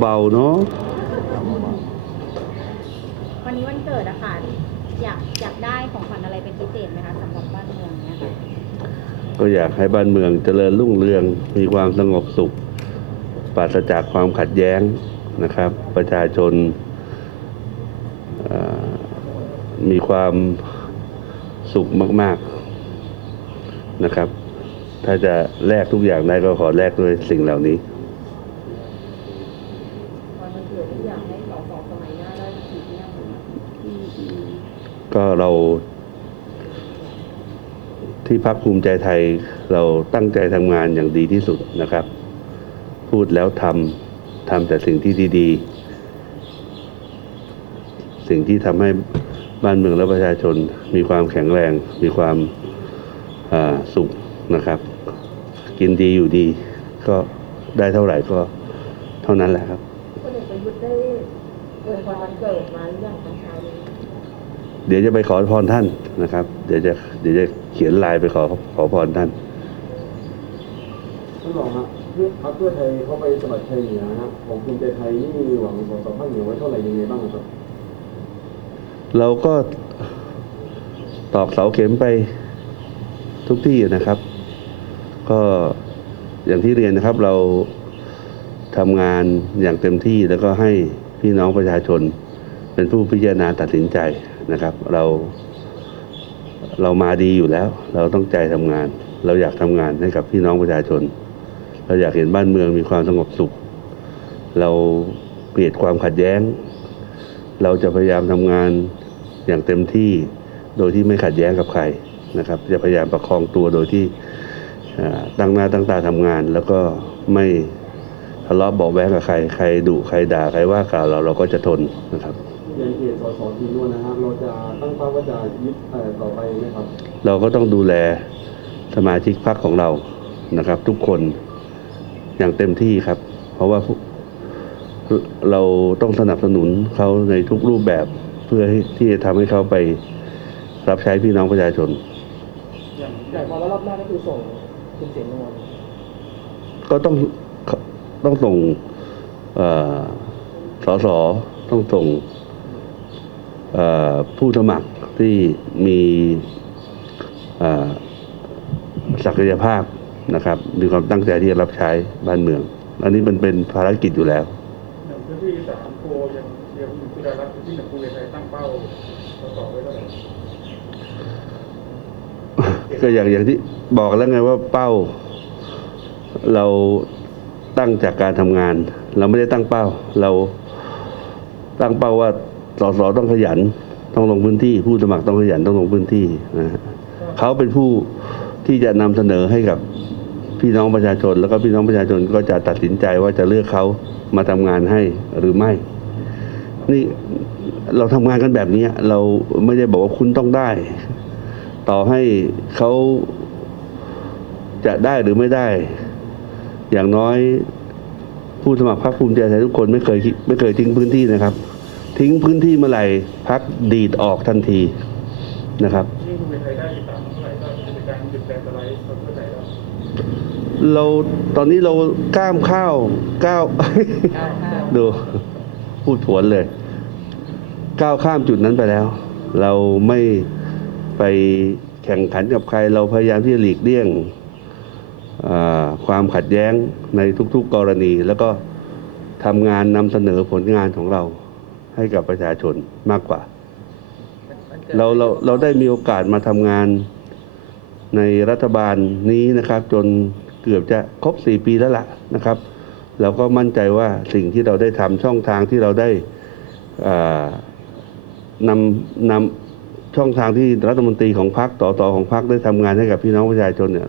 เบาเนาะวันนี้วันเกิดอะค่ะอยากอยากได้ของขวัญอะไรเป็นพิเศษไหมคะสำหรับบ้านเมืองเนี่ยค่ะก็อยากให้บ้านเมืองเจริญรุ่งเรือง มีความสงบสุข ปราศจากความขัดแย้งนะครับ ประชาชนเอ่อมีความสุขมาก ๆนะครับ ถ้าจะแลกทุกอย่างได้ก็ขอแลกด้วยสิ่งเหล่านี้วันเกิดที่อยากให้สสสมัยหน้าได้ฉีดเนี่ยก็เรา ที่พักภูมิใจไทยเราตั้งใจทำงานอย่างดีที่สุดนะครับ พูดแล้วทำทำแต่สิ่งที่ดี ๆ สิ่งที่ทำให้บ้านเมืองและประชาชนมีความแข็งแรง มีความสุขนะครับ กินดีอยู่ดี ก็ได้เท่าไหร่ก็เท่านั้นแหละครับ ประยุทธ์ได้อวยพรวันเกิดมาหรือยังคะเช้านี้เดี๋ยวจะไปขอพรท่านนะครับ เดี๋ยวจะเดี๋ยวจะเขียนไลน์ไปขอขอพรท่านท่านรองครับเพื่อพรรคเพื่อไทยเขาไปสมัครชัยเหนือนะครับของภูมิใจไทยนี่มีหวังสสภาคเหนือไว้เท่าไหร่ยังไงบ้างครับ เราก็ตอกเสาเข็มไปทุกที่นะครับ ก็อย่างที่เรียนนะครับเรา ทำงานอย่างเต็มที่แล้วก็ให้พี่น้องประชาชน เป็นผู้พิจารณาตัดสินใจนะครับ เราเรามาดีอยู่แล้ว เราต้องใจทำงาน เราอยากทำงานให้กับพี่น้องประชาชน เราอยากเห็นบ้านเมืองมีความสงบสุข เราเกลียดความขัดแย้ง เราจะพยายามทำงานอย่างเต็มที่โดยที่ไม่ขัดแย้งกับใครนะครับ จะพยายามประคองตัวโดยที่ตั้งหน้าตั้งตาทำงานแล้วก็ไม่ ทะเลาะเบาะแว้งกับใครใครดุใครด่าใครว่ากล่าวเราเราก็จะทนนะครับอย่างเขตสสทีนวลนะครับเราจะตั้งเป้าว่าจะยึดเอ่อต่อไปไหมครับ เราก็ต้องดูแลสมาชิกพรรคของเรานะครับ ทุกคนอย่างเต็มที่ครับ เพราะว่าพวกเราต้องสนับสนุนเขาในทุกรูปแบบเพื่อให้ที่จะทำให้เขาไปรับใช้พี่น้องประชาชนแต่พอรอบหน้าก็คือส่งคุณเสนวลก็ต้อง ต้องส่งเอ่อสอสอต้องส่งเอ่อผู้สมัครที่มีเอ่อศักยภาพนะครับ มีความตั้งใจที่จะรับใช้บ้านเมือง อันนี้มันเป็นภารกิจอยู่แล้วอย่างพื้นที่สามโพยังเชียร์คุณสุดารัตน์ที่หนึ่งภูเก็ตไทยตั้งเป้าสสไว้เท่าไหร่ก็อย่างอย่างที่บอกแล้วไงว่าเป้าเรา ตั้งจากการทำงาน เราไม่ได้ตั้งเป้า เราตั้งเป้าว่าสสต้องขยัน ต้องลงพื้นที่ ผู้สมัครต้องขยันต้องลงพื้นที่นะฮะเขาเป็นผู้ที่จะนำเสนอให้กับพี่น้องประชาชน แล้วก็พี่น้องประชาชนก็จะตัดสินใจว่าจะเลือกเขามาทำงานให้หรือไม่ นี่เราทำงานกันแบบนี้เราไม่ได้บอกว่าคุณต้องได้ ต่อให้เขาจะได้หรือไม่ได้ อย่างน้อยผู้สมัครพรรคภูมิใจไทยทุกคนไม่เคยคิดไม่เคยทิ้งพื้นที่นะครับ ทิ้งพื้นที่เมื่อไหร่พักดีดออกทันทีนะครับที่ภูเก็ตไทยได้สามเท่าไหร่ก็จะเป็นการหยุดแบนสไลด์ของเพื่อไทยแล้วเราตอนนี้เราก้ามข้าวก้าวดูพูดผวนเลย ก้าวข้ามจุดนั้นไปแล้ว เราไม่ไปแข่งขันกับใคร เราพยายามที่จะหลีกเลี่ยงอ่า ความขัดแย้งในทุกๆกรณี แล้วก็ทำงานนำเสนอผลงานของเราให้กับประชาชนมากกว่า เราเราเราได้มีโอกาสมาทำงานในรัฐบาลนี้นะครับ จนเกือบจะครบสี่ปีแล้วล่ะนะครับ เราก็มั่นใจว่าสิ่งที่เราได้ทำช่องทางที่เราได้อ่านำนำช่องทางที่รัฐมนตรีของพรรคต่อต่อของพรรคได้ทำงานให้กับพี่น้องประชาชนเนี่ย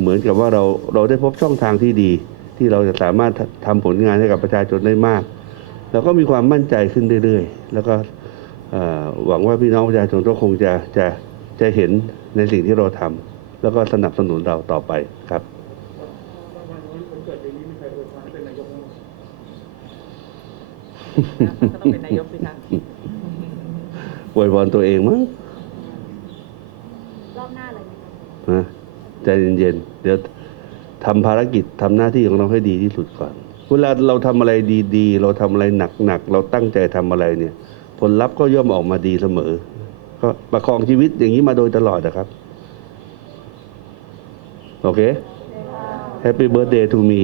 เหมือนกับว่าเราเราได้พบช่องทางที่ดี ที่เราจะสามารถทำผลงานให้กับประชาชนได้มากเราก็มีความมั่นใจขึ้นเรื่อยๆ แล้วก็เอ่อหวังว่าพี่น้องประชาชนก็คงจะจะจะเห็นในสิ่งที่เราทำแล้วก็สนับสนุนเราต่อไปครับวันนี้วันเกิดปีนี้มีใครอวยพรให้เป็นนายกบ้างไหมก็ต้องเป็นนายกสิคะอวยพรตัวเองมั้งรอบหน้าเลยไหมคะนะ ใจเย็นๆเดี๋ยวทำภารกิจทำหน้าที่ของเราให้ดีที่สุดก่อน เวลาเราทำอะไรดีๆ เราทำอะไรหนักๆ เราตั้งใจทำอะไรเนี่ย ผลลัพธ์ก็ย่อมออกมาดีเสมอ ก็ประคองชีวิตอย่างนี้มาโดยตลอดนะครับ โอเค Happy birthday to me